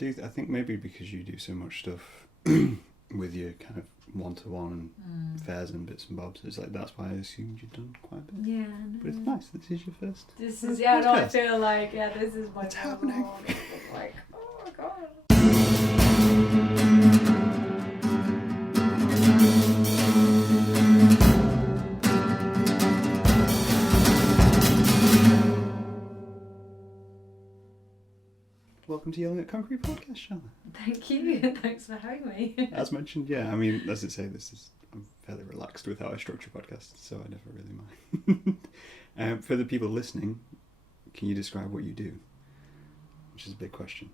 I think maybe because you do so much stuff with your kind of one-to-one fairs and bits and bobs, it's like that's why I assumed you'd done quite a bit. Yeah, but it's nice. This is your first. This is no, I feel like this is my. It's happening. It's like, oh my god. Welcome to Yelling at Concrete podcast, Shanna. Thank you. Thanks for having me. As mentioned, yeah. I mean, as I say, I'm fairly relaxed with how I structure podcasts, so I never really mind. For the people listening, can you describe what you do? Which is a big question.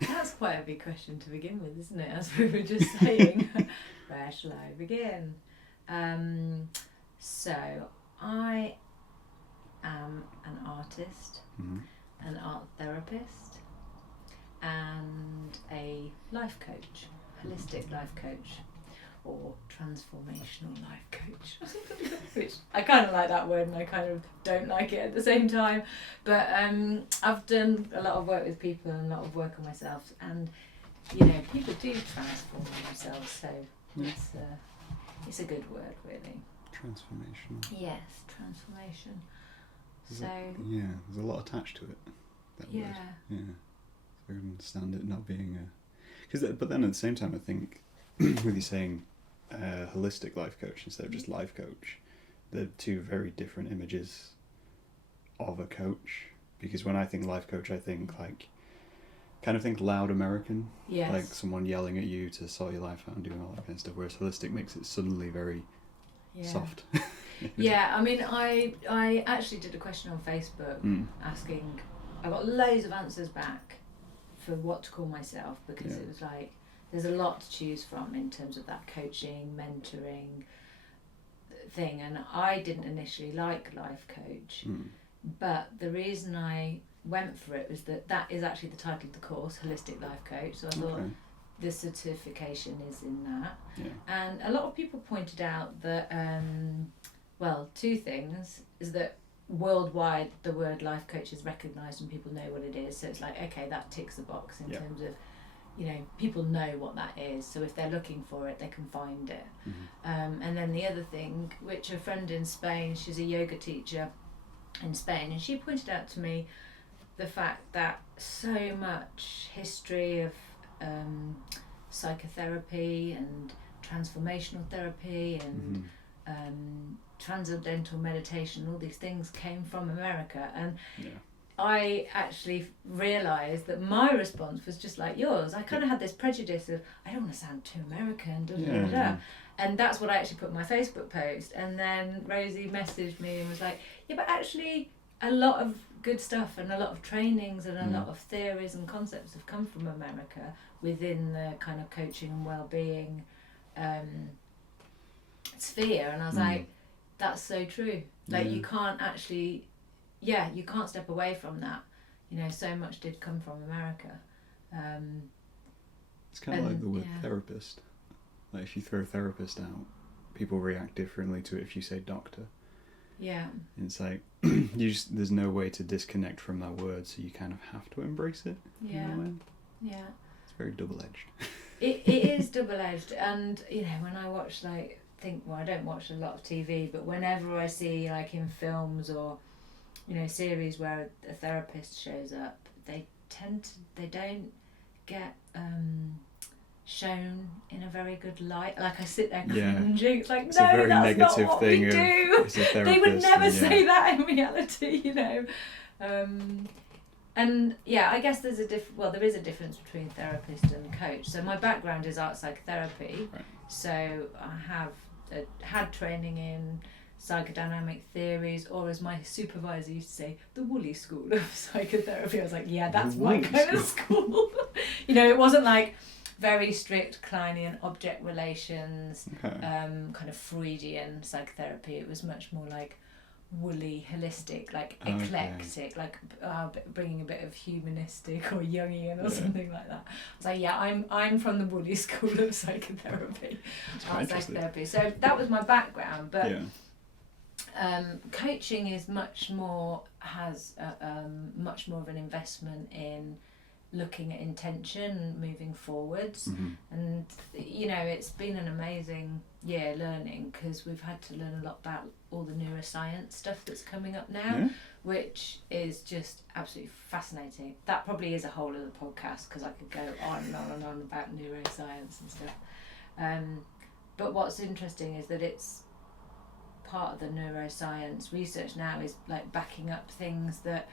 That's quite a big question to begin with, isn't it? As we were just saying. Where shall I begin? So, I am an artist, an art therapist, and a life coach, holistic life coach, or transformational life coach. Which I kind of like that word and I kind of don't like it at the same time. But I've done a lot of work with people and a lot of work on myself, and people do transform themselves, so it's a good word, really. Transformational. Yes, transformation. There's a lot attached to it. That word. Yeah. I can understand it not being but then at the same time, I think with you saying holistic life coach instead of just life coach, they're two very different images of a coach. Because when I think life coach, I think think loud American, yes. Like someone yelling at you to sort your life out and doing all that kind of stuff. Whereas holistic makes it suddenly very soft. Yeah, I mean, I actually did a question on Facebook asking. I got loads of answers back for what to call myself, because it was like there's a lot to choose from in terms of that coaching, mentoring thing, and I didn't initially like life coach, but the reason I went for it was that is actually the title of the course, Holistic Life Coach, so I thought the certification is in that. And a lot of people pointed out that two things is that worldwide the word life coach is recognised and people know what it is, so it's like, okay, that ticks the box in terms of people know what that is, so if they're looking for it they can find it. And then the other thing, which a friend in Spain, she's a yoga teacher in Spain, and she pointed out to me the fact that so much history of psychotherapy and transformational therapy and transcendental meditation, all these things came from America, and I actually realised that my response was just like yours. I kind of had this prejudice of, I don't want to sound too American, and that's what I actually put in my Facebook post. And then Rosie messaged me and was like, yeah, but actually a lot of good stuff and a lot of trainings and a lot of theories and concepts have come from America within the kind of coaching and well-being sphere. And I was like, that's so true. Like you can't actually, you can't step away from that. So much did come from America. It's kind of like the word therapist. Like if you throw therapist out, people react differently to it if you say doctor. Yeah. And it's like there's no way to disconnect from that word, so you kind of have to embrace it. Yeah. Yeah. It's very double-edged. It is double-edged, and when I watch I don't watch a lot of TV, but whenever I see in films or series where a therapist shows up, they don't get shown in a very good light. Like I sit there cringing. It's like, it's no, that's not what we do. They would never say that in reality, And I guess there is a difference between therapist and coach. So my background is art psychotherapy, so I have had training in psychodynamic theories, or as my supervisor used to say, the woolly school of psychotherapy. I was like, yeah, that's my kind of school. It wasn't like very strict Kleinian object relations, kind of Freudian psychotherapy. It was much more like woolly, holistic, like eclectic, like bringing a bit of humanistic or Jungian or something like that. I was like, I'm from the woolly school of psychotherapy, psychotherapy. So that was my background, but coaching is much more of an investment in looking at intention and moving forwards. And it's been an amazing year learning, because we've had to learn a lot about all the neuroscience stuff that's coming up now, which is just absolutely fascinating. That probably is a whole other podcast, because I could go on and on and on about neuroscience and stuff. But what's interesting is that it's part of the neuroscience research now is like backing up things that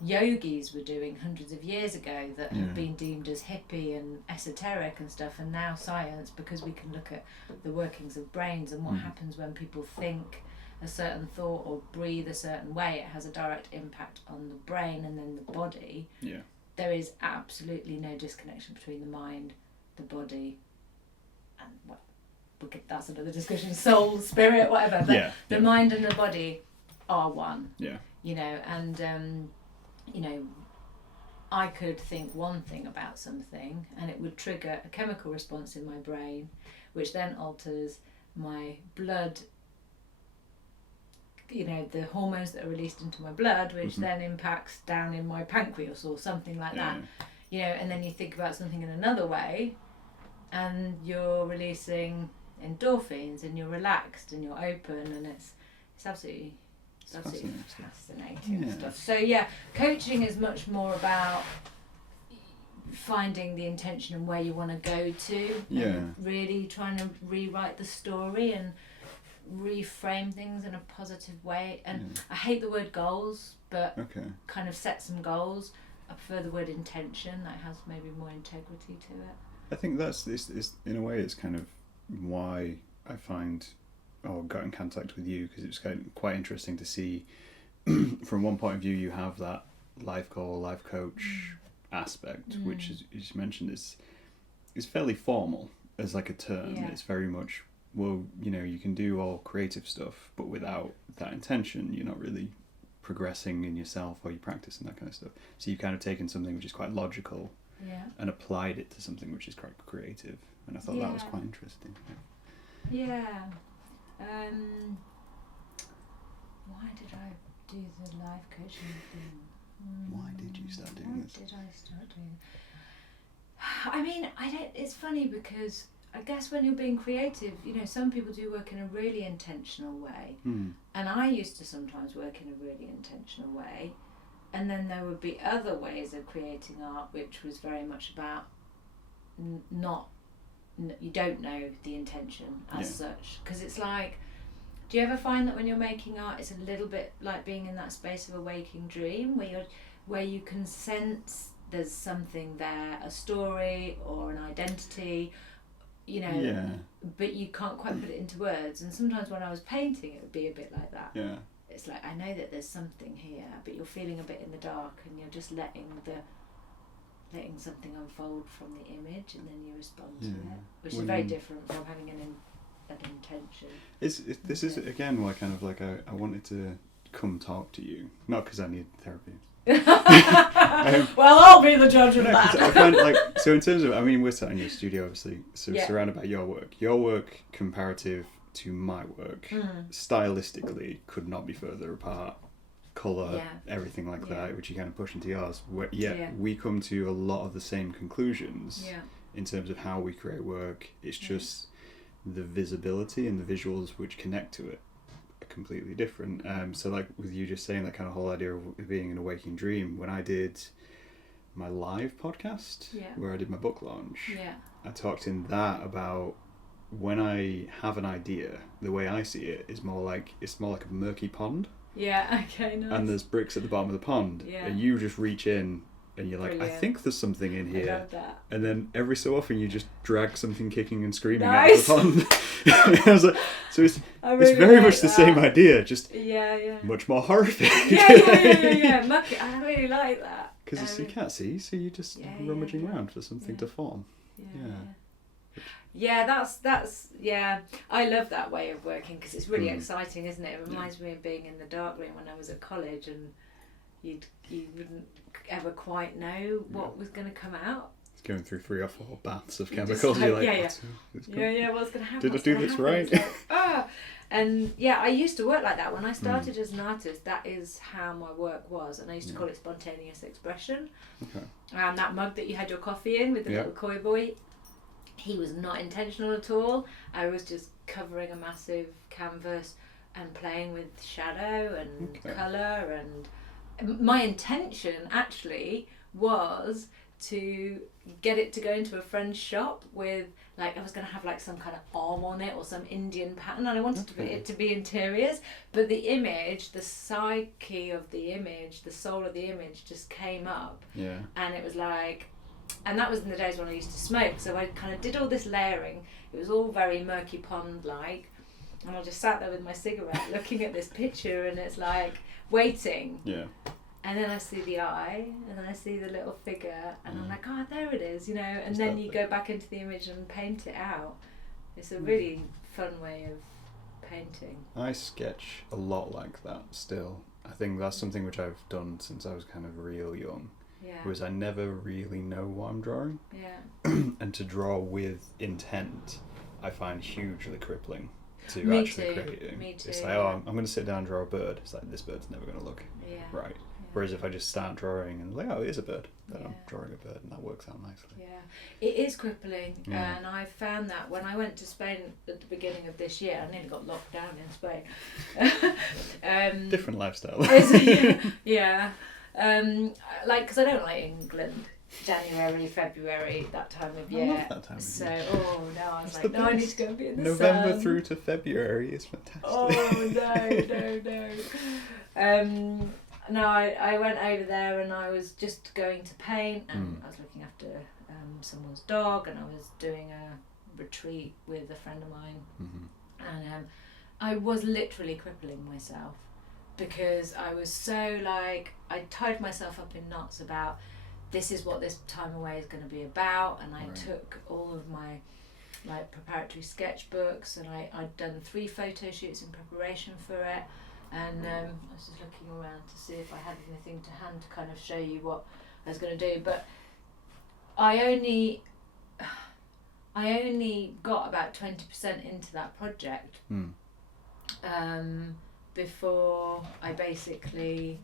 yogis were doing hundreds of years ago that have been deemed as hippie and esoteric and stuff, and now science, because we can look at the workings of brains and what happens when people think a certain thought or breathe a certain way. It has a direct impact on the brain and then the body. There is absolutely no disconnection between the mind, the body, and that's another discussion, soul, spirit, whatever, but the mind and the body are one. And I could think one thing about something and it would trigger a chemical response in my brain, which then alters my blood, the hormones that are released into my blood, which then impacts down in my pancreas or something like that. And then you think about something in another way and you're releasing endorphins and you're relaxed and you're open, and it's absolutely fascinating stuff. So coaching is much more about finding the intention and where you want to go to, and really trying to rewrite the story and reframe things in a positive way. And I hate the word goals, but kind of set some goals. I prefer the word intention. That has maybe more integrity to it. I think that's in a way it's kind of why I got in contact with you, because it was quite interesting to see from one point of view you have that life goal, life coach aspect, which as you just mentioned is fairly formal as like a term. It's very much, you can do all creative stuff, but without that intention you're not really progressing in yourself or your practice and that kind of stuff. So you've kind of taken something which is quite logical and applied it to something which is quite creative, and I thought that was quite interesting. Why did I do the life coaching thing? Why did you start doing this? Why did I start doing it? I mean, it's funny because I guess when you're being creative, some people do work in a really intentional way. And I used to sometimes work in a really intentional way. And then there would be other ways of creating art, which was very much about you don't know the intention as such. Because it's like, do you ever find that when you're making art, it's a little bit like being in that space of a waking dream, where you can sense there's something there, a story or an identity, but you can't quite put it into words. And sometimes when I was painting, it would be a bit like that. It's like, I know that there's something here, but you're feeling a bit in the dark, and you're just letting something unfold from the image, and then you respond to it, which is very different from having an intention. This is again why kind of like I wanted to come talk to you, not because I need therapy. Well, I'll be the judge of that. I find, so in terms of, we're sat in your studio obviously, so surrounded by your work comparative to my work, stylistically could not be further apart. Colour, everything like that, which you kind of push into yours. We come to a lot of the same conclusions in terms of how we create work. It's just the visibility and the visuals which connect to it are completely different. So like with you just saying that kind of whole idea of being in a waking dream, when I did my live podcast where I did my book launch, I talked in that about when I have an idea, the way I see it is more like a murky pond. Okay, nice. And there's bricks at the bottom of the pond, and you just reach in and you're like, I think there's something in here. I love that. And then every so often you just drag something kicking and screaming out of the pond. I was like, so it's very much the same idea, just much more horrific. Mucky. I really like that. Because you can't see, so you're just rummaging around for something to form. That's I love that way of working, because it's really exciting, isn't it? It reminds me of being in the darkroom when I was at college, and you wouldn't ever quite know what was going to come out. It's going through 3 or 4 baths of chemicals. You're like, what's going to happen? Did I do this right? And I used to work like that. When I started as an artist, that is how my work was, and I used to call it spontaneous expression. Okay. That mug that you had your coffee in with the little koi boy, he was not intentional at all. I was just covering a massive canvas and playing with shadow and colour, and my intention actually was to get it to go into a friend's shop with, like, I was going to have like some kind of arm on it or some Indian pattern, and I wanted it to be interiors, but the image, the psyche of the image, the soul of the image just came up. Yeah. And it was like, and that was in the days when I used to smoke, so I kind of did all this layering. It was all very murky pond-like, and I just sat there with my cigarette looking at this picture, and it's like waiting. Yeah. And then I see the eye, and then I see the little figure, and I'm like, oh, there it is, you know. And then you go back into the image and paint it out. It's a really fun way of painting. I sketch a lot like that still. I think that's something which I've done since I was kind of real young. Yeah. Whereas I never really know what I'm drawing. Yeah. And to draw with intent, I find hugely crippling to creating. Me too. It's like, I'm going to sit down and draw a bird. It's like, this bird's never going to look right. Whereas if I just start drawing and like, oh, it is a bird, then I'm drawing a bird, and that works out nicely. Yeah, it is crippling, and I found that when I went to Spain at the beginning of this year. I nearly got locked down in Spain. Different lifestyle. Like, because I don't like England. January, February, that time of year. I love that time of year. I was like, no, I need to go and be in the November sun. through to February is fantastic. No, I went over there and I was just going to paint, and I was looking after someone's dog, and I was doing a retreat with a friend of mine, and I was literally crippling myself because I was so like, I tied myself up in knots about this is what this time away is going to be about, and I took all of my like preparatory sketchbooks, and I'd done 3 photo shoots in preparation for it. And I was just looking around to see if I had anything to hand to kind of show you what I was going to do. But I only got about 20% into that project before I basically,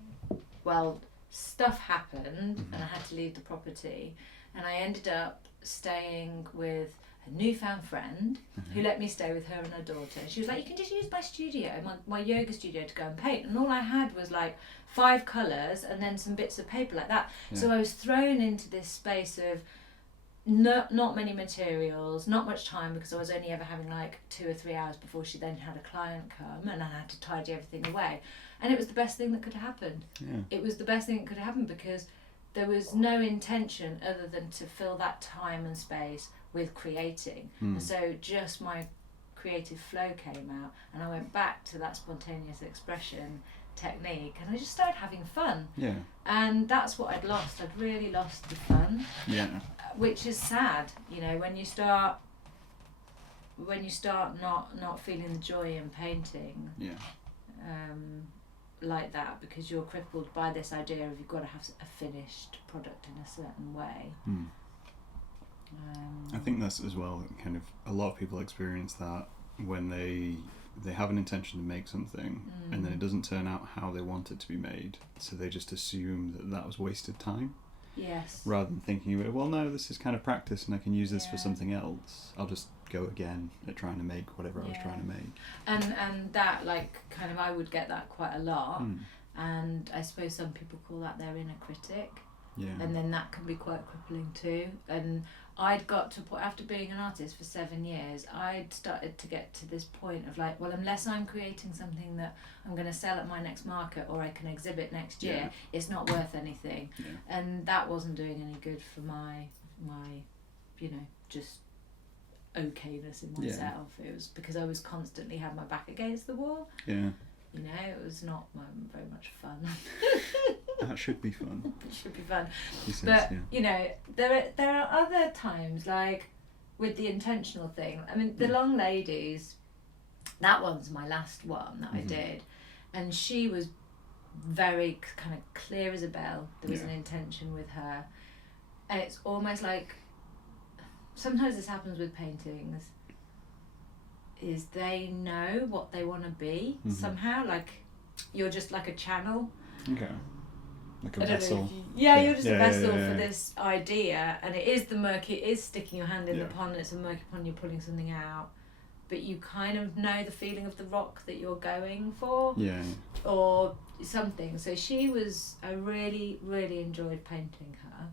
stuff happened and I had to leave the property, and I ended up staying with a newfound friend who let me stay with her and her daughter. She was like, you can just use my studio, my yoga studio, to go and paint. And all I had was like 5 colours and then some bits of paper like that. Yeah. So I was thrown into this space of not many materials, not much time, because I was only ever having like 2 or 3 hours before she then had a client come, and I had to tidy everything away. And it was the best thing that could have happened. Yeah. It was the best thing that could have happened because there was no intention other than to fill that time and space with creating. And so just my creative flow came out, and I went back to that spontaneous expression technique, and I just started having fun. Yeah. And that's what I'd lost. I'd really lost the fun. Yeah. Which is sad, you know, when you start not feeling the joy in painting. Yeah. Like that, because you're crippled by this idea of you've got to have a finished product in a certain way. I think that's as well kind of, a lot of people experience that when they have an intention to make something and then it doesn't turn out how they want it to be made, so they just assume that was wasted time. Yes. Rather than thinking, well, no, this is kind of practice and I can use this for something else. I'll just go again at trying to make whatever I was trying to make. And that, like, kind of, I would get that quite a lot. And I suppose some people call that their inner critic. Yeah. And then that can be quite crippling too. And I'd got to, after being an artist for 7 years, I'd started to get to this point of like, well, unless I'm creating something that I'm going to sell at my next market or I can exhibit next year, it's not worth anything. Yeah. And that wasn't doing any good for my just okayness in myself. It was because I was constantly had my back against the wall. Yeah. You know, it was not very much fun. That should be fun. It should be fun. But, you know, there are other times, like with the intentional thing. I mean, the Long Ladies, that one's my last one that I did. And she was very kind of clear as a bell. There was an intention with her. And it's almost like sometimes this happens with paintings, is they know what they want to be somehow, like you're just like a channel. Okay. Like a vessel. You're just a vessel for this idea, and it is the murky, it is sticking your hand in the pond, it's a murky pond, you're pulling something out, but you kind of know the feeling of the rock that you're going for. Yeah. Or something. So I really, really enjoyed painting her.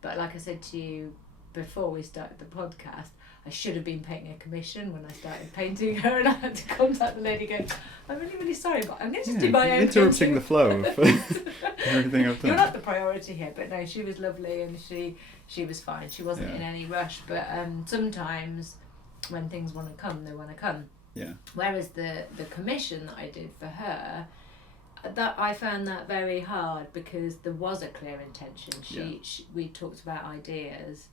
But like I said to you before we started the podcast, I should have been painting a commission when I started painting her, and I had to contact the lady going, I'm really, really sorry, but I'm going to just do my own interrupting the flow of everything I've done. You're not the priority here, but no, she was lovely, and she was fine. She wasn't in any rush, but sometimes when things want to come, they want to come. Yeah. Whereas the commission that I did for her, that I found that very hard, because there was a clear intention. We talked about ideas,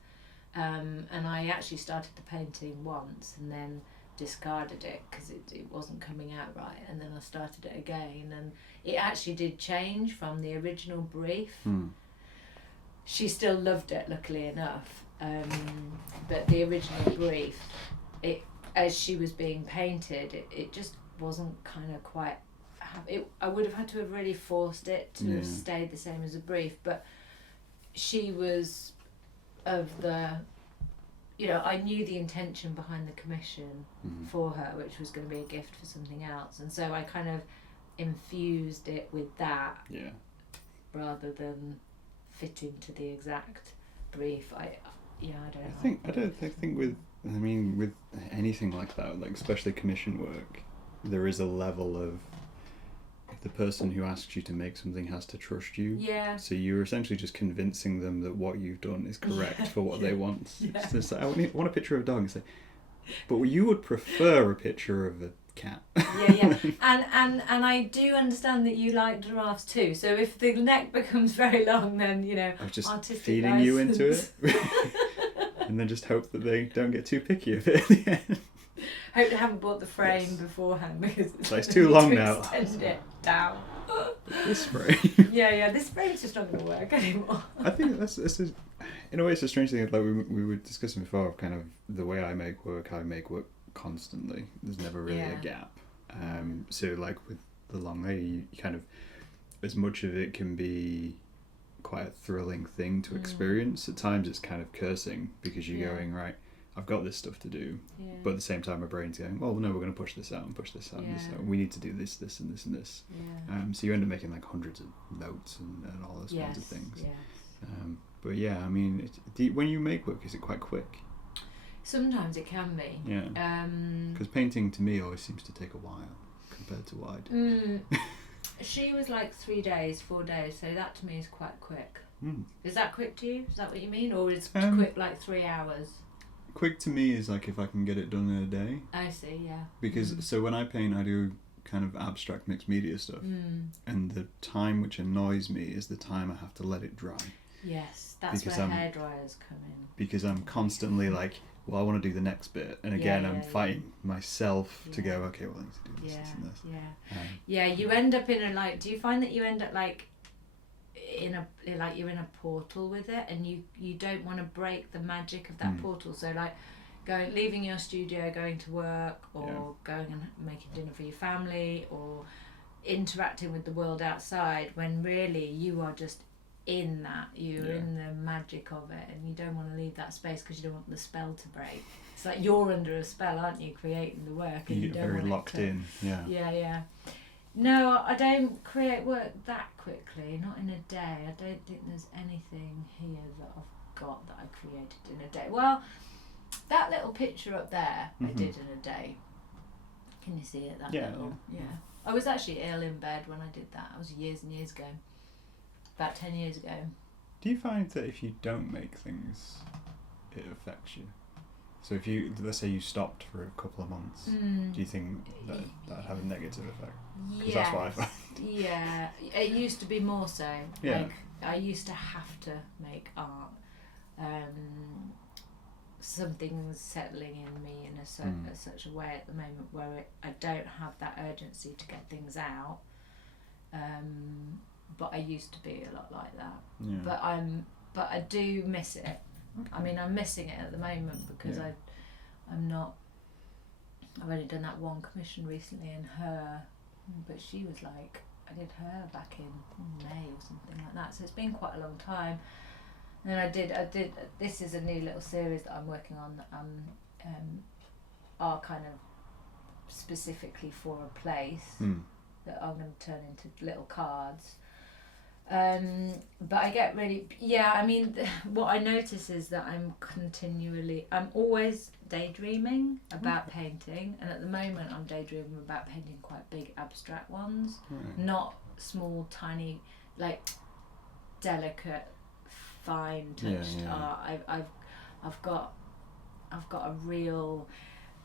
and I actually started the painting once and then discarded it because it wasn't coming out right, and then I started it again, and it actually did change from the original brief. She still loved it, luckily enough, but the original brief, as she was being painted, it just wasn't kind of quite. I would have had to have really forced it to have stayed the same as a brief, but she was of the, I knew the intention behind the commission for her, which was going to be a gift for something else, and so I kind of infused it with that rather than fitting to the exact brief. I think with anything like that, like especially commission work, there is a level of the person who asks you to make something has to trust you. Yeah. So you're essentially just convincing them that what you've done is correct for what they want. It's just like, I want a picture of a dog. And say, but you would prefer a picture of a cat. And I do understand that you like giraffes too. So if the neck becomes very long, then I was just feeding license. You into it, and then just hope that they don't get too picky of it at the end. Hope they haven't bought the frame beforehand, because it's too long now. Extend it down. This frame. This frame's just not going to work anymore. I think that's in a way it's a strange thing. Like we were discussing before, kind of the way I make work constantly. There's never really a gap. So like with the long lady, you kind of, as much of it can be quite a thrilling thing to experience. At times it's kind of cursing, because you're going, right, I've got this stuff to do, but at the same time my brain's going, well, no, we're going to push this out and push this out and this out. We need to do this, this and this and this. So you end up making like hundreds of notes and all those kinds of things. But I mean, when you make work, is it quite quick? Sometimes it can be. Yeah. Because painting to me always seems to take a while compared to what I do. She was like 3 days, 4 days, so that to me is quite quick. Is that quick to you? Is that what you mean? Or is quick like 3 hours? Quick to me is like if I can get it done in a day. I see, yeah. Because so when I paint, I do kind of abstract mixed media stuff, and the time which annoys me is the time I have to let it dry. Yes, that's where hairdryers come in. Because I'm constantly like, well, I want to do the next bit, and again I'm fighting myself to go, okay, well I need to do this and this. You end up in a do you find that you end up like you're in a portal with it, and you don't want to break the magic of that portal, so like leaving your studio, going to work, or going and making dinner for your family, or interacting with the world outside, when really you are just in that, you're in the magic of it, and you don't want to leave that space because you don't want the spell to break. It's like you're under a spell, aren't you, creating the work, and you get don't very want locked in. No, I don't create work that quickly, not in a day. I don't think there's anything here that I've got that I created in a day. Well, that little picture up there, I did in a day. Can you see it? Yeah. I was actually ill in bed when I did that. I was years and years ago. About 10 years ago. Do you find that if you don't make things, it affects you? So if let's say you stopped for a couple of months, do you think that would have a negative effect? Because that's what I find. Yeah, it used to be more so. Yeah. Like, I used to have to make art. Something's settling in me in such a way at the moment where I don't have that urgency to get things out. But I used to be a lot like that. Yeah. But I do miss it. I mean, I'm missing it at the moment because I've only done that one commission recently in her, but she was like, I did her back in May or something like that, so it's been quite a long time. And then I did this is a new little series that I'm working on that are kind of specifically for a place that I'm going to turn into little cards. But I get really, I mean, what I notice is that I'm always daydreaming about painting, and at the moment I'm daydreaming about painting quite big abstract ones, not small, tiny, like delicate, fine touched art. I've got a real,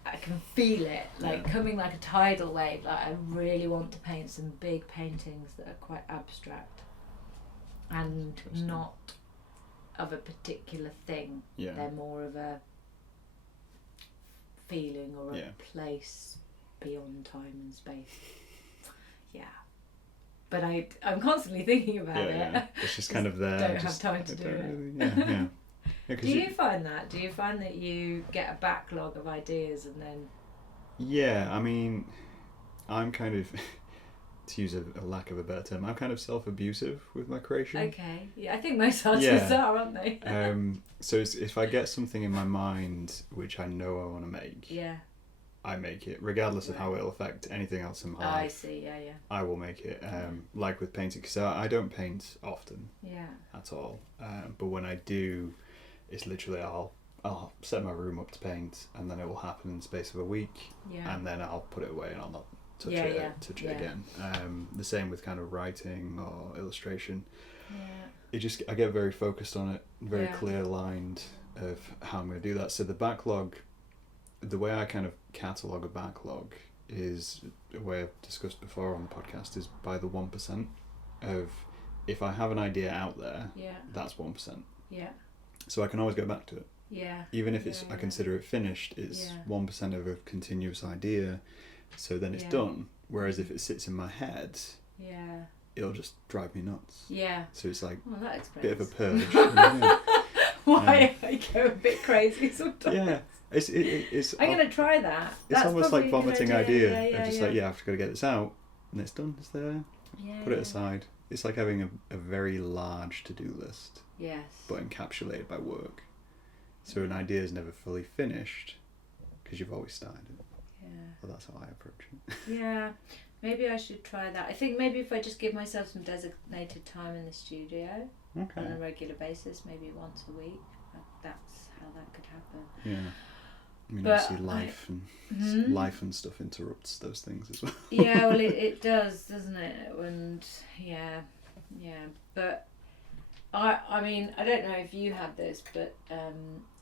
I can feel it like coming like a tidal wave. Like I really want to paint some big paintings that are quite abstract and not of a particular thing. They're more of a feeling or a place beyond time and space. But I'm constantly thinking about it. It's just kind of there. Don't have time to do it. Do you find that? Do you find that you get a backlog of ideas and then... Yeah, I mean, I'm kind of, to use a lack of a better term, I'm kind of self-abusive with my creation. Okay, I think most artists are, aren't they? So if I get something in my mind which I know I want to make, I make it, regardless of how it'll affect anything else in my life. I see, I will make it, like with painting, because I don't paint often at all. But when I do, it's literally I'll set my room up to paint, and then it will happen in the space of a week, and then I'll put it away and I'll not touch it again. The same with kind of writing or illustration. I get very focused on it, very clear lined of how I'm going to do that. So the backlog, the way I kind of catalogue a backlog is a way I've discussed before on the podcast, is by the 1% of, if I have an idea out there, that's 1%. So I can always go back to it. Even if I consider it finished, it's 1% of a continuous idea, so then it's done. Whereas if it sits in my head, it'll just drive me nuts. So it's like a bit of a purge. Why I go a bit crazy sometimes. It's I'm going to try that. It's almost like vomiting idea. I'm just like, I've got to get this out, and it's done. It's there. Put it aside. It's like having a very large to-do list. But encapsulated by work. So an idea is never fully finished because you've always started it. Well, that's how I approach it. Maybe I should try that. I think maybe if I just give myself some designated time in the studio on a regular basis, maybe once a week, that's how that could happen. I mean, obviously life and stuff interrupts those things as well. Well, it does, doesn't it? And but I mean, I don't know if you have this, but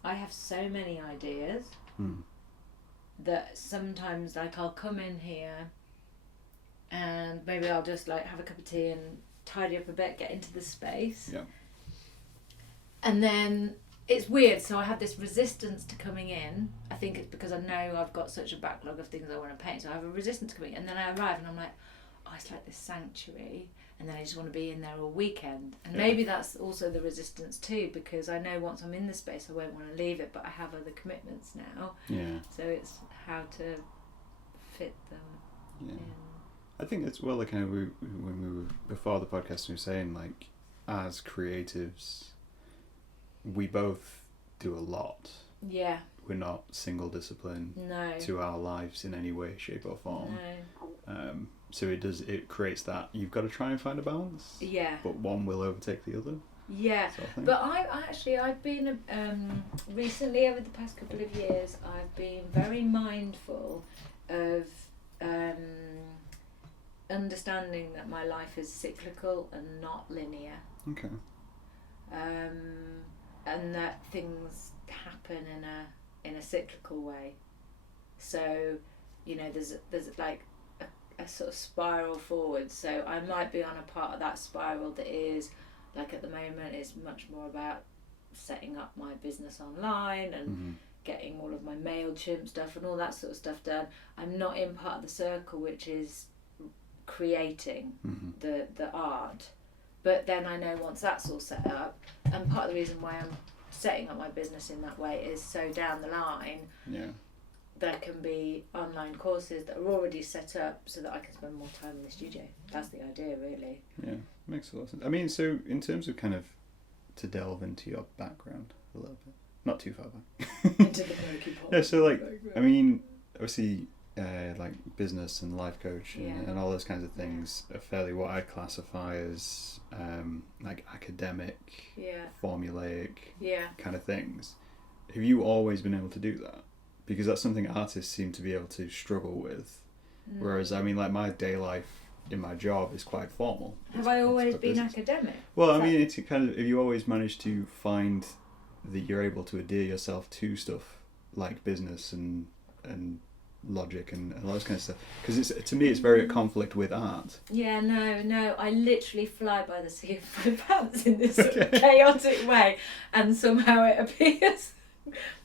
I have so many ideas that sometimes, like, I'll come in here and maybe I'll just like have a cup of tea and tidy up a bit, get into the space, and then it's weird, so I have this resistance to coming in. I think it's because I know I've got such a backlog of things I want to paint, so I have a resistance to coming in, and then I arrive and I'm like, oh, it's like this sanctuary, and then I just want to be in there all weekend. And maybe that's also the resistance too, because I know once I'm in the space I won't want to leave it, but I have other commitments now. So it's how to fit them in. I think it's like kind of when we were before the podcast, we were saying, like, as creatives, we both do a lot. We're not single discipline to our lives in any way, shape or form. So it creates that you've got to try and find a balance. But one will overtake the other. Sort of, but I've been recently, over the past couple of years, I've been very mindful of understanding that my life is cyclical and not linear. And that things happen in a cyclical way. So, there's like a sort of spiral forward. So I might be on a part of that spiral that is, like, at the moment, it's much more about setting up my business online and getting all of my MailChimp stuff and all that sort of stuff done. I'm not in part of the circle, which is creating the art. But then I know once that's all set up, and part of the reason why I'm setting up my business in that way is so down the line. Yeah. There can be online courses that are already set up so that I can spend more time in the studio. That's the idea, really. Yeah, makes a lot of sense. I mean, so in terms of kind of to delve into your background a little bit, not too far back. Into the murky pot. Yeah, so like, I mean, obviously, like business and life coach and all those kinds of things are fairly what I classify as like academic, formulaic kind of things. Have you always been able to do that? Because that's something artists seem to be able to struggle with. Whereas, I mean, like my day life in my job is quite formal. Have I always been academic? Well, I mean, it's kind of, have you always managed to find that you're able to adhere yourself to stuff like business and logic and all those kind of stuff? Because to me, it's very at conflict with art. Yeah, no, I literally fly by the seat of my pants in this sort of chaotic way, and somehow it appears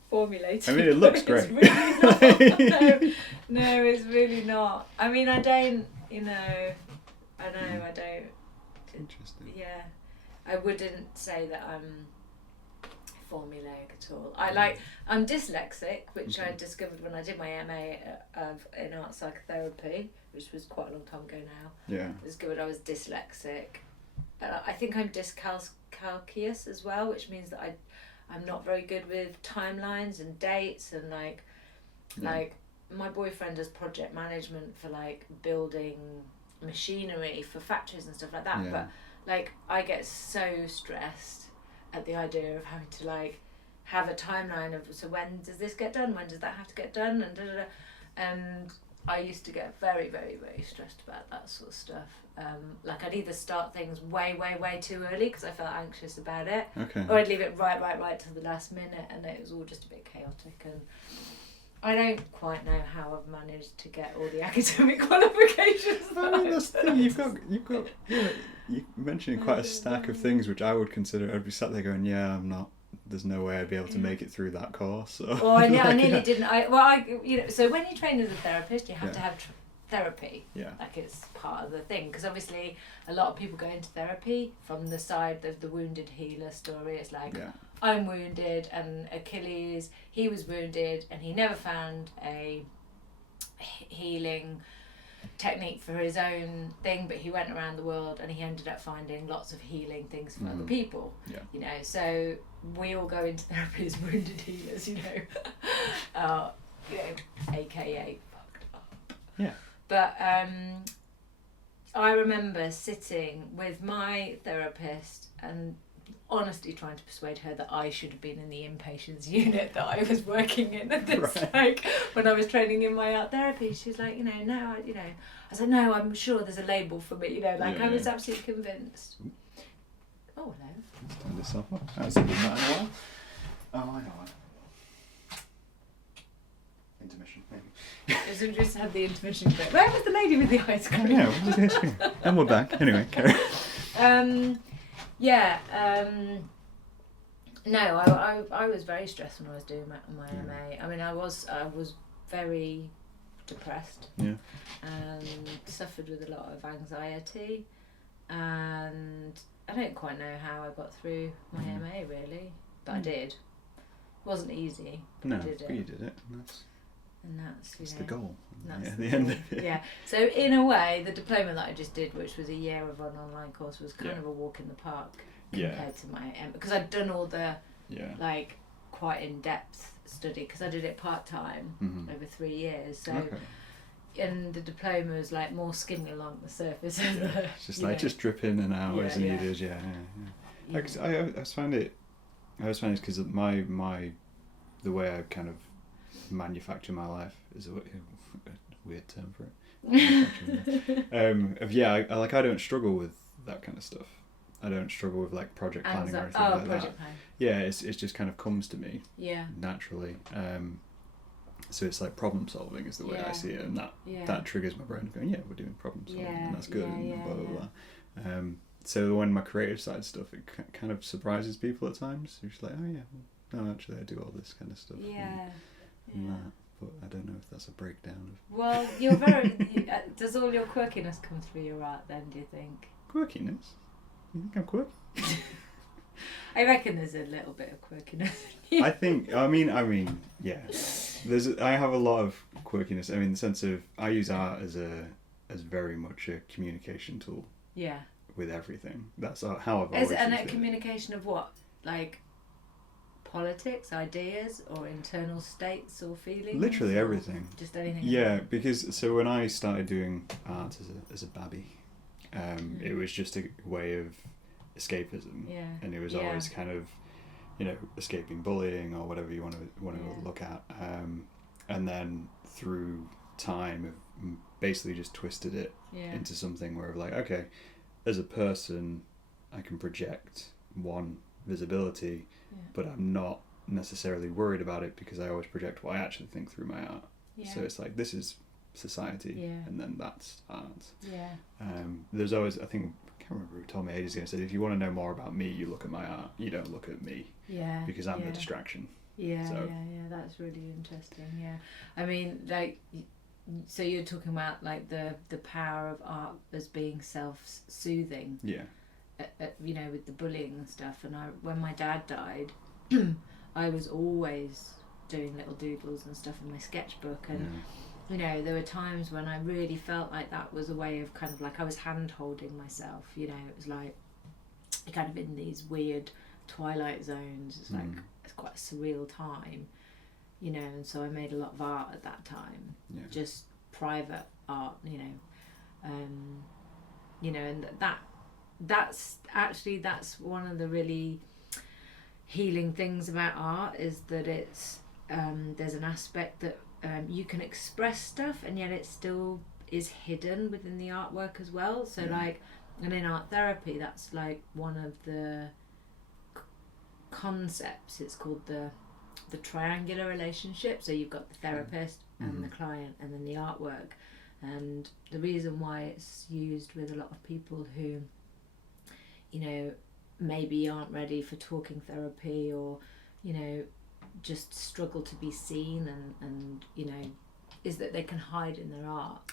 formulated. I mean, it looks great. It's really not. No, it's really not. I mean, I don't. Interesting. Yeah, I wouldn't say that I'm formulaic at all. I'm dyslexic, which I discovered when I did my MA in art psychotherapy, which was quite a long time ago now. Yeah. I discovered I was dyslexic. I think I'm dyscalculious as well, which means that I'm not very good with timelines and dates and like my boyfriend does project management for like building machinery for factories and stuff like that, but like I get so stressed at the idea of having to like have a timeline of, so when does this get done, when does that have to get done, and I used to get very, very, very stressed about that sort of stuff. Like I'd either start things way, way, way too early because I felt anxious about it, or I'd leave it right till the last minute, and it was all just a bit chaotic. And I don't quite know how I've managed to get all the academic qualifications. I mean, that's the thing. You've got you mentioning quite a stack of things which I would consider. I'd be sat there going, I'm not. There's no way I'd be able to make it through that course. So. Well, I nearly didn't. So when you train as a therapist, you have to have therapy. Yeah. Like it's part of the thing, because obviously a lot of people go into therapy from the side of the wounded healer story. It's like, I'm wounded, and Achilles, he was wounded, and he never found a healing technique for his own thing, but he went around the world and he ended up finding lots of healing things for other people. So we all go into therapy as wounded healers, aka fucked up. But I remember sitting with my therapist and honestly trying to persuade her that I should have been in the inpatients unit that I was working in at this, like when I was training in my art therapy. She's like, no, I was like, no, I'm sure there's a label for me, I was absolutely convinced. Oh, hello. Let's turn this off. I haven't seen that in a while. Oh, I know it. Intermission, maybe. So we just had the intermission bit. Where was the lady with the ice cream? Yeah, what was the ice cream? And we're back. Anyway, carry on. No, I was very stressed when I was doing my MA. I mean, I was very depressed and suffered with a lot of anxiety, and I don't quite know how I got through my MA really, but I did. It wasn't easy, but I did it. But you did it, and that's the goal. That's the end of it. Yeah. So in a way, the diploma that I just did, which was a year of an online course, was kind of a walk in the park compared to my because I'd done all the like quite in-depth study, because I did it part-time over 3 years. So and the diploma was like more skimming along the surface. It's just like just drip in and out as needed. I always find it because the way I kind of manufacture my life is a weird term for it. I don't struggle with that kind of stuff. I don't struggle with like project planning or anything like that. Plan. Yeah, it's just kind of comes to me naturally. So it's like problem solving is the way I see it, and that triggers my brain going, we're doing problem solving, and that's good, and blah blah blah. So when my creative side stuff, it kind of surprises people at times. You're just like, no, actually I do all this kind of stuff. And that. But I don't know if that's a breakdown of. Well, you're very. Does all your quirkiness come through your art then? Do you think? Quirkiness? You think I'm quirky? I reckon there's a little bit of quirkiness. I mean, yeah. I have a lot of quirkiness. I mean, in the sense of I use art as very much a communication tool. Yeah. With everything. That's how I've always used it. And a communication of what? Like politics, ideas, or internal states or feelings? Literally everything. Just anything? Yeah, because so when I started doing art as a babby, it was just a way of escapism. Yeah. And it was always kind of, escaping bullying or whatever you want to look at. And then through time, I've basically just twisted it into something where like, okay, as a person, I can project one visibility, but I'm not necessarily worried about it because I always project what I actually think through my art. So it's like, this is society, and then that's art. There's always, I think, I can't remember who told me ages ago, said if you want to know more about me, you look at my art, you don't look at me, because I'm the distraction. That's really interesting. I mean, like, so you're talking about like the power of art as being self-soothing, with the bullying and stuff. And when my dad died, I was always doing little doodles and stuff in my sketchbook, and there were times when I really felt like that was a way of kind of like I was hand-holding myself. It was like kind of in these weird twilight zones. It's like it's quite a surreal time, and so I made a lot of art at that time, just private art, and that's one of the really healing things about art, is that it's there's an aspect that you can express stuff and yet it still is hidden within the artwork as well. So like, and in art therapy, that's like one of the concepts. It's called the triangular relationship. So you've got the therapist and the client and then the artwork. And the reason why it's used with a lot of people who maybe aren't ready for talking therapy, or just struggle to be seen, and is that they can hide in their art.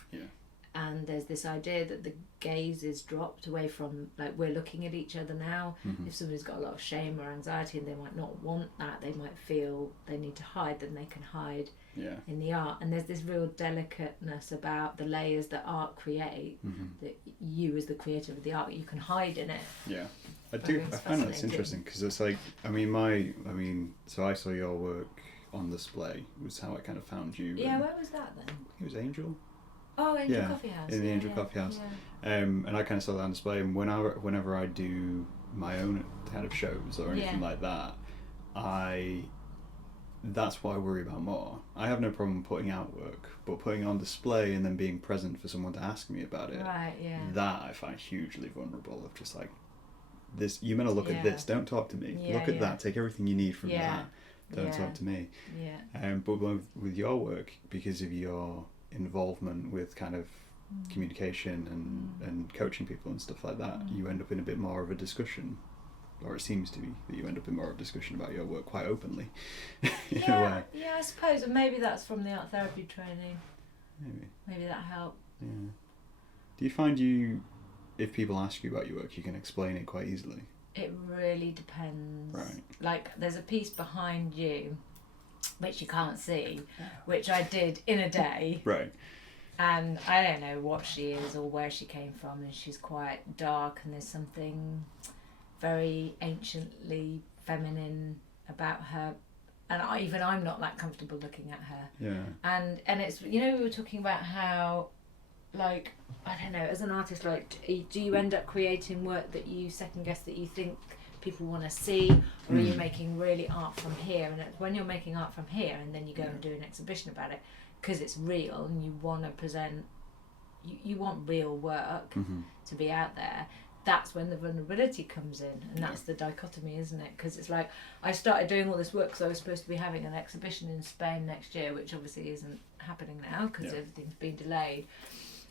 And there's this idea that the gaze is dropped away from, like, we're looking at each other now. If somebody's got a lot of shame or anxiety and they might not want that, they might feel they need to hide, then they can hide in the art. And there's this real delicateness about the layers that art create, that you as the creator of the art, you can hide in it. I find that's interesting, because it's like, so I saw your work on display, was how I kind of found you. Where was that then? It was Angel. Oh, Angel Coffee House. In the Angel Coffee House. And I kind of saw that on display, and whenever I do my own kind of shows or anything like that, that's what I worry about more. I have no problem putting out work, but putting it on display and then being present for someone to ask me about it, that I find hugely vulnerable, of just like, this, you're meant to look at this, don't talk to me. Look at that, take everything you need from that, don't talk to me. But with your work, because of your involvement with kind of communication and coaching people and stuff like that, you end up in a bit more of a discussion, or it seems to be that you end up in more of a discussion about your work quite openly. in a way. I suppose, and maybe that's from the art therapy training. Maybe that helped. Do you find if people ask you about your work, you can explain it quite easily? It really depends. Right. Like, there's a piece behind you which you can't see, which I did in a day. Right. And I don't know what she is or where she came from, and she's quite dark, and there's something very anciently feminine about her, and I'm not that comfortable looking at her. And it's, we were talking about how, like, I don't know, as an artist, like, do you end up creating work that you second guess, that you think people want to see, or are you making really art from here? And it's when you're making art from here and then you go and do an exhibition about it, because it's real and you want to present, you want real work to be out there, that's when the vulnerability comes in. And that's the dichotomy, isn't it? Because it's like, I started doing all this work because I was supposed to be having an exhibition in Spain next year, which obviously isn't happening now because everything's been delayed.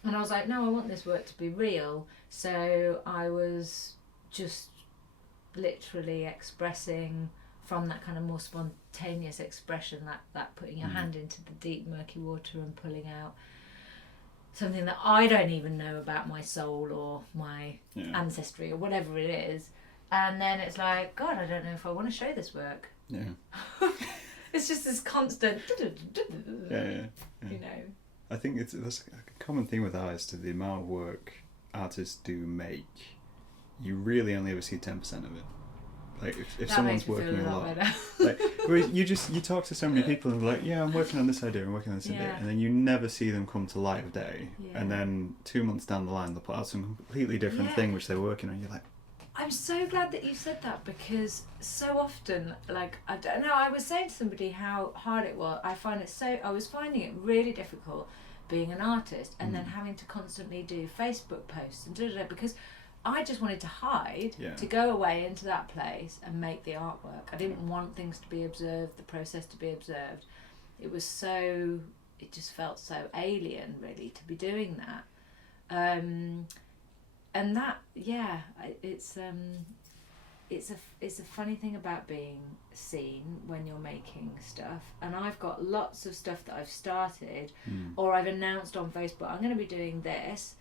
And I was like, no, I want this work to be real. So I was just literally expressing from that kind of more spontaneous expression, that putting your hand into the deep murky water and pulling out something that I don't even know about my soul or my ancestry or whatever it is, And then it's like, God, I don't know if I want to show this work. Yeah. It's just this constant, Yeah. you know. I think that's a common thing with artists, to the amount of work artists do make, you really only ever see 10% of it. Like if someone's working a lot, like you talk to so many people and like, yeah, I'm working on this idea, I'm working on this idea, and then you never see them come to light of day, and then 2 months down the line they'll put out some completely different thing which they're working on. You're like, I'm so glad that you said that, because so often, like, I don't know, I was saying to somebody how hard it was. I was finding it really difficult being an artist and then having to constantly do Facebook posts and because I just wanted to hide, to go away into that place and make the artwork. I didn't want things to be observed, the process to be observed. It just felt so alien, really, to be doing that. And that, it's a funny thing about being seen when you're making stuff. And I've got lots of stuff that I've started or I've announced on Facebook, I'm going to be doing this,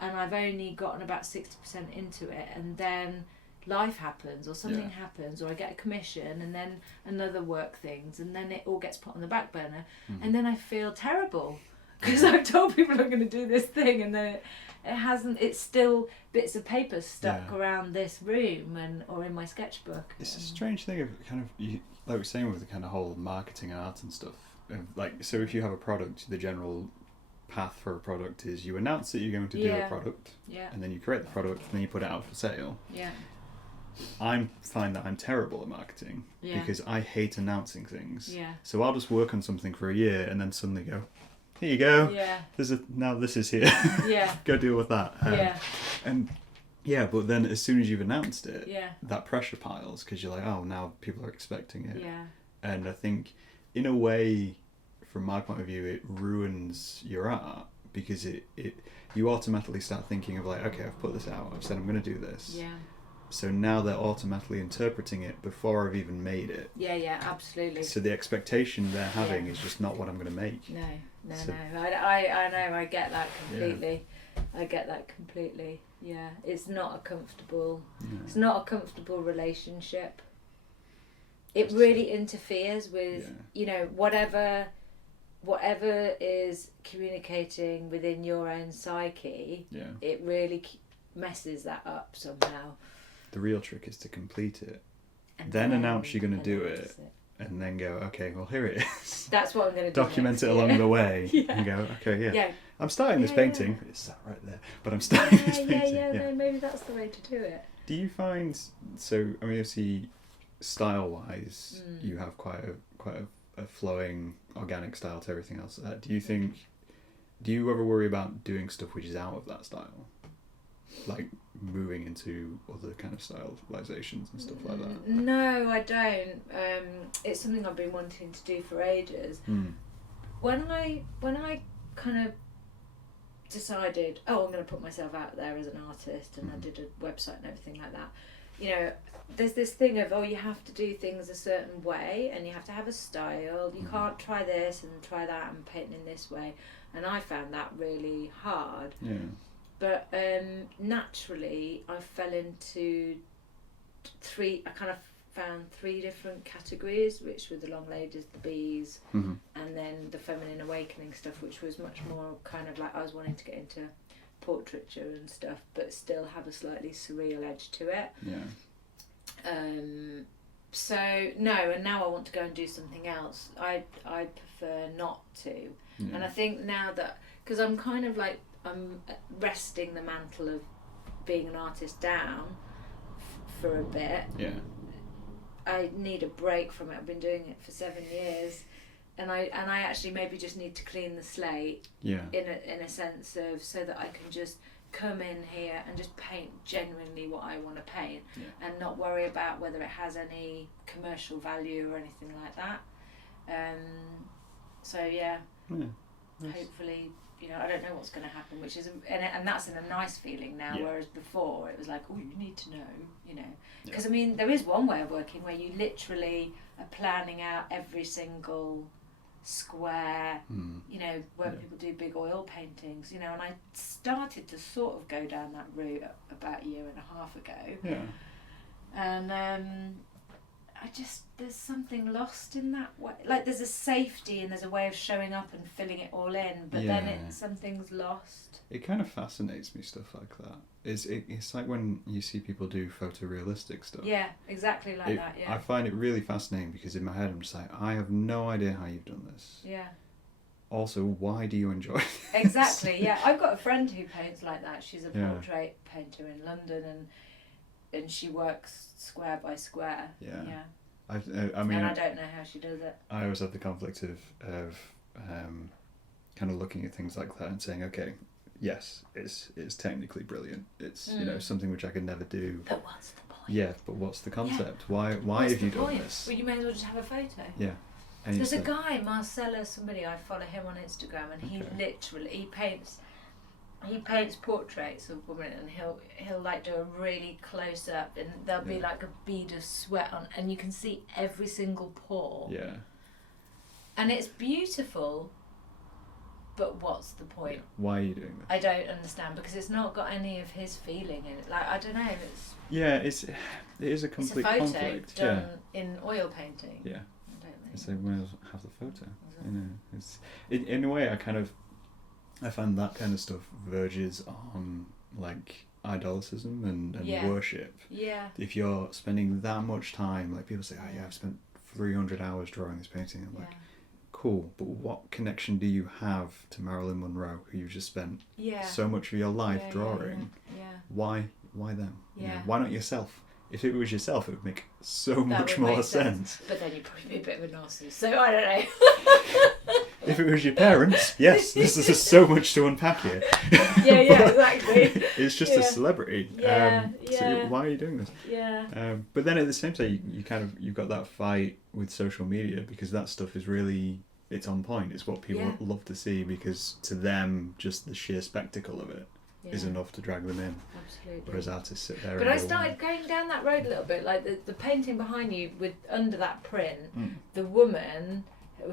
and I've only gotten about 60% into it, and then life happens or something happens, or I get a commission, and then another work things, and then it all gets put on the back burner, and then I feel terrible because I've told people I'm going to do this thing, and then it hasn't. It's still bits of paper stuck around this room or in my sketchbook. It's a strange thing of kind of, like we're saying with the kind of whole marketing and art and stuff. Like, so if you have a product, the general path for a product is you announce that you're going to do a product, and then you create the product, and then you put it out for sale. I find that I'm terrible at marketing because I hate announcing things. So I'll just work on something for a year and then suddenly go, here you go. Now this is here. Go deal with that. But then as soon as you've announced it, that pressure piles, because you're like, oh, now people are expecting it. And I think, in a way, from my point of view, it ruins your art, because you automatically start thinking of like, okay, I've put this out, I've said I'm going to do this. So now they're automatically interpreting it before I've even made it. Absolutely. So the expectation they're having is just not what I'm going to make. No. I know, I get that completely. I get that completely. Yeah, it's not a comfortable. It's not a comfortable relationship. It really interferes with whatever is communicating within your own psyche. It really messes that up somehow. The real trick is to complete it, and then announce you're going to do it. And then go, okay, well, here it is. That's what I'm going to do. Document it along the way. And go, okay, I'm starting this painting. It's that right there. But I'm starting this painting. No, maybe that's the way to do it. Do you find, obviously, style-wise, you have quite a flowing, organic style to everything else. Do you ever worry about doing stuff which is out of that style? Like moving into other kind of stylizations and stuff like that? No, I don't. It's something I've been wanting to do for ages. When I kind of decided, I'm going to put myself out there as an artist, and I did a website and everything like that, there's this thing of, you have to do things a certain way, and you have to have a style. You can't try this and try that and paint in this way. And I found that really hard. But naturally, I fell into I kind of found three different categories, which were the long ladies, the bees, and then the feminine awakening stuff, which was much more kind of like I was wanting to get into portraiture and stuff, but still have a slightly surreal edge to it. So no, and now I want to go and do something else. I prefer not to, and I think now that, because I'm kind of like, I'm resting the mantle of being an artist down for a bit. I need a break from it. I've been doing it for 7 years, and I actually maybe just need to clean the slate. In a sense of, so that I can just come in here and just paint genuinely what I want to paint, and not worry about whether it has any commercial value or anything like that. Hopefully. I don't know what's going to happen, which is, and that's in a nice feeling now, whereas before it was like, you need to know, because there is one way of working where you literally are planning out every single square, where people do big oil paintings, and I started to sort of go down that route about a year and a half ago. And there's something lost in that way. Like there's a safety and there's a way of showing up and filling it all in, but then something's lost. It kind of fascinates me, stuff like that. It's like when you see people do photorealistic stuff. Yeah, exactly like that, yeah. I find it really fascinating because in my head I'm just like, I have no idea how you've done this. Yeah. Also, why do you enjoy this? Exactly, yeah. I've got a friend who paints like that. She's a portrait painter in London and she works square by square. Yeah. Yeah. I mean, and I don't know how she does it. I always have the conflict of kind of looking at things like that and saying, okay, yes, it's technically brilliant. It's something which I could never do. But what's the point? Yeah, but what's the concept? Yeah. Why have you done this? Well, you may as well just have a photo. Yeah. And there's a guy, Marcella, somebody, I follow him on Instagram, and he literally paints portraits of women, and he'll like do a really close up, and there'll be like a bead of sweat on, and you can see every single pore. Yeah. And it's beautiful, but what's the point? Yeah. Why are you doing this? I don't understand, because it's not got any of his feeling in it. Like, I don't know. It is a complete conflict. It's a photo done in oil painting. Yeah. It's like, well, have the photo. It's in a way I find that kind of stuff verges on like idolicism and worship. Yeah. If you're spending that much time, like people say, oh yeah, I've spent 300 hours drawing this painting. I'm like, cool, but what connection do you have to Marilyn Monroe, who you've just spent so much of your life drawing? Yeah. Why them? Yeah. Why not yourself? If it was yourself, it would make so much more sense. But then you'd probably be a bit of a narcissist, so I don't know. If it was your parents, yes, this is so much to unpack here. Yeah, exactly. It's just a celebrity. So why are you doing this? Yeah. But then at the same time, you've got that fight with social media, because that stuff is really, it's on point. It's what people love to see, because to them, just the sheer spectacle of it is enough to drag them in. Absolutely. Whereas artists sit there. But I started going down that road a little bit, like the painting behind you with under that print, the woman,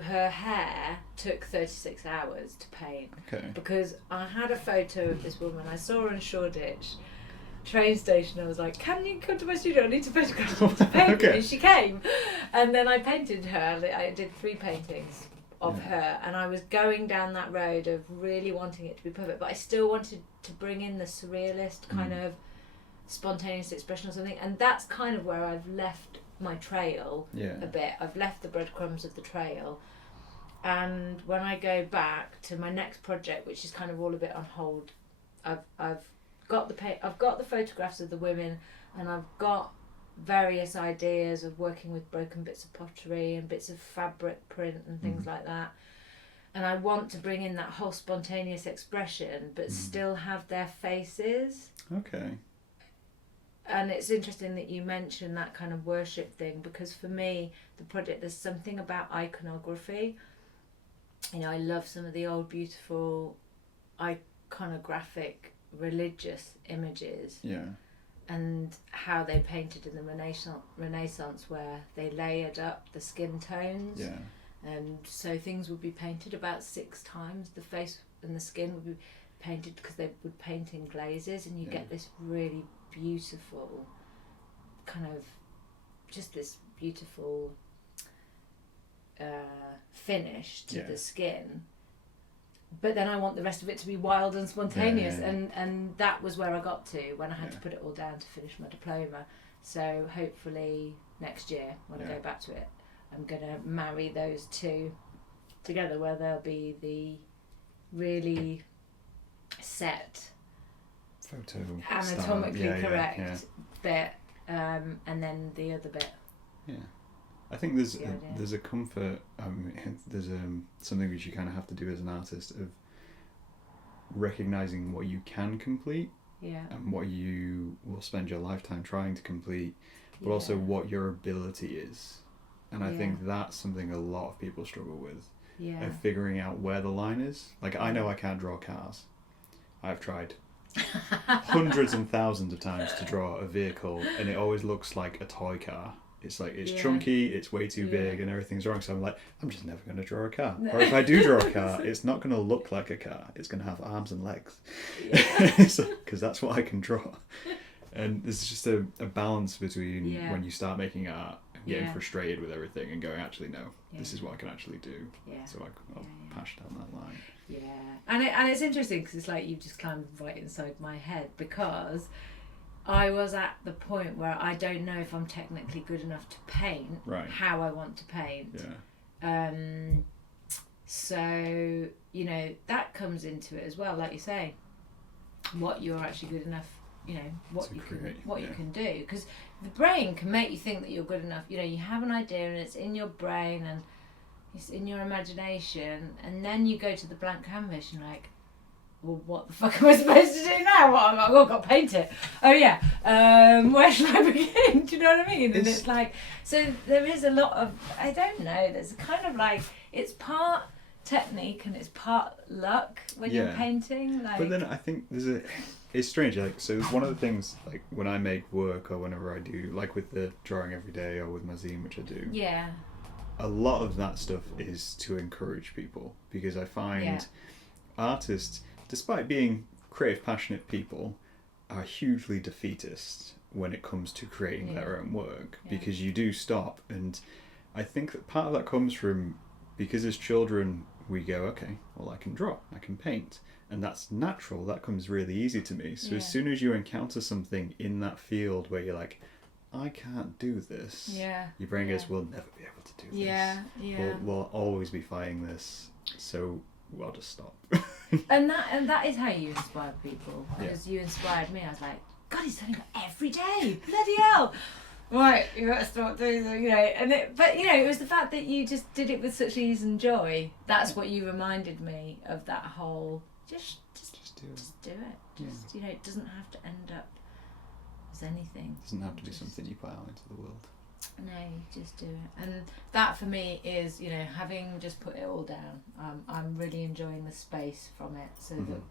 her hair took 36 hours to paint. Okay. Because I had a photo of this woman, I saw her in Shoreditch train station. I was like, can you come to my studio? I need to photograph you to paint me. And she came, and then I painted her. I did 3 paintings of her, and I was going down that road of really wanting it to be perfect, but I still wanted to bring in the surrealist kind of spontaneous expression or something, and that's kind of where I've left my trail a bit. I've left the breadcrumbs of the trail, and when I go back to my next project, which is kind of all a bit on hold, I've got the photographs of the women, and I've got various ideas of working with broken bits of pottery and bits of fabric print and things like that, and I want to bring in that whole spontaneous expression but still have their faces. Okay. And it's interesting that you mentioned that kind of worship thing, because for me, the project, there's something about iconography. I love some of the old beautiful iconographic religious images. Yeah. And how they painted in the Renaissance, where they layered up the skin tones. Yeah. And so things would be painted about 6 times. The face and the skin would be painted because they would paint in glazes, and you get this really beautiful kind of, just this beautiful finish to the skin. But then I want the rest of it to be wild and spontaneous, and that was where I got to when I had to put it all down to finish my diploma. So hopefully next year, when I go back to it, I'm going to marry those two together, where there'll be the really set, photo anatomically correct bit, and then the other bit. Yeah. I think there's a comfort, there's something which you kind of have to do as an artist, of recognising what you can complete and what you will spend your lifetime trying to complete, but also what your ability is. And I think that's something a lot of people struggle with, of figuring out where the line is. Like, I know I can't draw cars. I've tried hundreds and thousands of times to draw a vehicle, and it always looks like a toy car. It's like, it's chunky, it's way too big, and everything's wrong. So I'm like, I'm just never going to draw a car. No. Or if I do draw a car, it's not going to look like a car. It's going to have arms and legs. Because that's what I can draw. And there's just a balance between when you start making art and getting frustrated with everything and going, actually, no, this is what I can actually do. Yeah. So I'll patch down that line. Yeah. And it's interesting because it's like you've just climbed right inside my head, because I was at the point where I don't know if I'm technically good enough to paint how I want to paint. Yeah. So, you know, that comes into it as well, like you say, what you're actually good enough, you know, what you can do, because the brain can make you think that you're good enough. You know, you have an idea and it's in your brain and it's in your imagination, and then you go to the blank canvas and you're like, well, what the fuck am I supposed to do now? What, I've got to paint it. Oh yeah, where should I begin? Do you know what I mean? And it's like, so there is a lot of, I don't know, there's kind of like, it's part technique and it's part luck when you're painting. Like, but then I think it's strange, like, so one of the things, like when I make work or whenever I do, like with the drawing every day or with my zine, which I do, a lot of that stuff is to encourage people, because I find artists, despite being creative, passionate people, are hugely defeatist when it comes to creating their own work, because you do stop. And I think that part of that comes from, because as children we go, okay, well, I can draw, I can paint, and that's natural, that comes really easy to me. So as soon as you encounter something in that field where you're like, I can't do this, your brain goes, we'll never be able to do this. We'll always be fighting this, so I'll just stop. and that is how you inspire people, because you inspired me. I was like, God, he's doing it every day, bloody hell. Right, you got to start doing it, you know. But you know, it was the fact that you just did it with such ease and joy. That's what you reminded me of. That whole just do it. Just you know, it doesn't have to end up as anything. It doesn't have to be something you put out into the world. No, you just do it. And that for me is, you know, having just put it all down, I'm really enjoying the space from it. So that,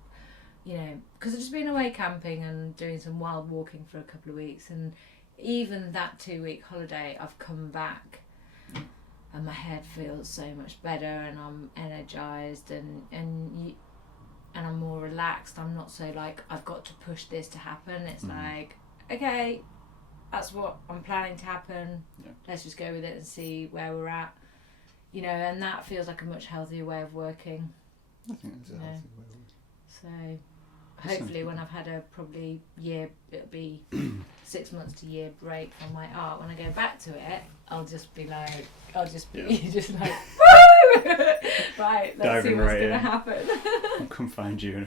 you know, because I've just been away camping and doing some wild walking for a couple of weeks, and even that 2-week holiday, I've come back and my head feels so much better, and I'm energized and I'm more relaxed. I'm not so like, I've got to push this to happen. It's like, okay, that's what I'm planning to happen. Let's just go with it and see where we're at. You know, and that feels like a much healthier way of working. I think that's a healthy way of working. So hopefully when I've had a probably year, it'll be 6 months to year break from my art, when I go back to it, I'll just be like, just like, woo! Right, let's see what's going to happen. I'll come find you in a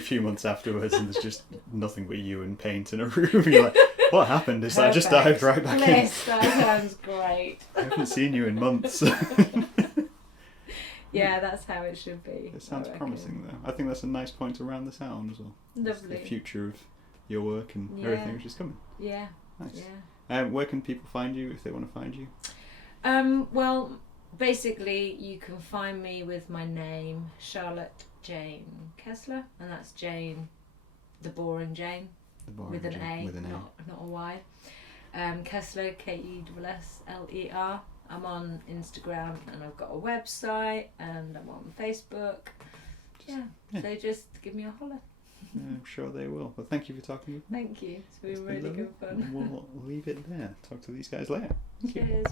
few months afterwards, and there's just nothing but you and paint in a room. You're like, what happened? It's like I just dived right back in. That sounds great. I haven't seen you in months. Yeah, that's how it should be. It sounds promising, though. I think that's a nice point to round this out as well. Lovely. The future of your work and everything which is coming. Yeah. Nice. Yeah. Where can people find you if they want to find you? Well, basically, you can find me with my name, Charlotte Jane Kessler, and that's Jane, the boring Jane, with an A, not a Y. Kessler, Kessler. I'm on Instagram, and I've got a website, and I'm on Facebook. So just give me a holler. I'm sure they will. Well, thank you for talking with me. Thank you. It's been really good fun. We'll leave it there. Talk to these guys later. Cheers.